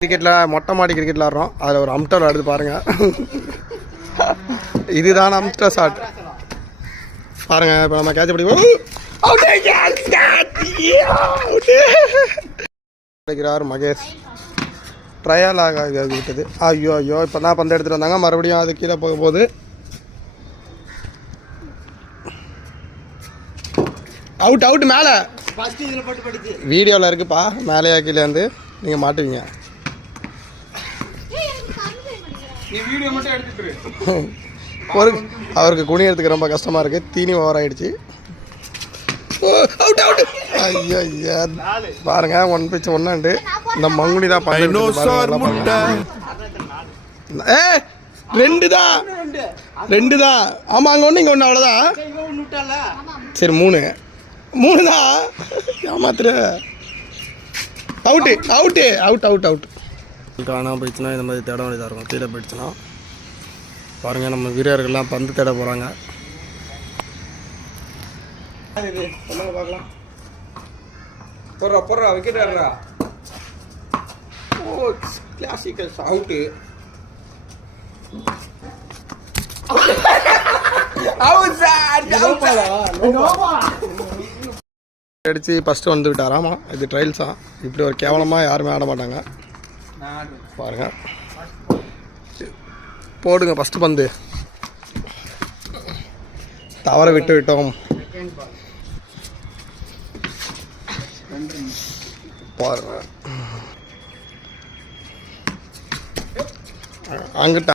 கிரிக்கெட்டில் மொட்டை மாடி கிரிக்கெட்டில் ஆடுறோம். அதில் ஒரு அம்டர் ஆடுது பாருங்கள். இதுதான் அம்டர் ஷாட் பாருங்கள். இப்போ நம்ம கேட்ச் பிடிக்கிறார் மகேஷ். ட்ரையல் விட்டது. ஐயோ ஐயோ இப்போ தான் பந்து எடுத்துகிட்டு வந்தாங்க. மறுபடியும் அது கீழே போக போகுது. Out out. மேலே வீடியோவில் இருக்குப்பா. மேலேயா கீழே வந்து நீங்கள் மாட்டுவீங்க. ஒரு அவருக்கு குனியறதுக்கு ரொம்ப கஷ்டமாக இருக்குது. தீனி ஓவர் ஆகிடுச்சு. ஐயோ ஐயா பாருங்க. 1 pitch 1 இந்த மங்குனி தான் பாருங்க. 2 தான். ஆமாம் அங்கே ஒன்று இங்கே ஒன்று அவ்வளோதான். சரி 3 தான். ஏமாத்துற. அவுட்டு. காணாமல் போயிடுச்சுன்னா இந்த மாதிரி தேட வேண்டியதாக இருக்கும். கீழே போயிடுச்சுன்னா பாருங்கள். நம்ம வீரர்கள்லாம் பந்து தேட போகிறாங்க. போடுறா விக்கெட் ஆடுறா. ஓ கிளாசிக்கல் அவுட்டு. அடிச்சு ஃபஸ்ட்டு வந்து விட்டாராமா. இது ட்ரையல்ஸா. இப்படி ஒரு கேவலமாக யாருமே ஆட மாட்டாங்க. பாருங்க. போடுங்க ஃபஸ்ட்டு பந்து. தவற விட்டோம். பாருங்க அங்கிட்ட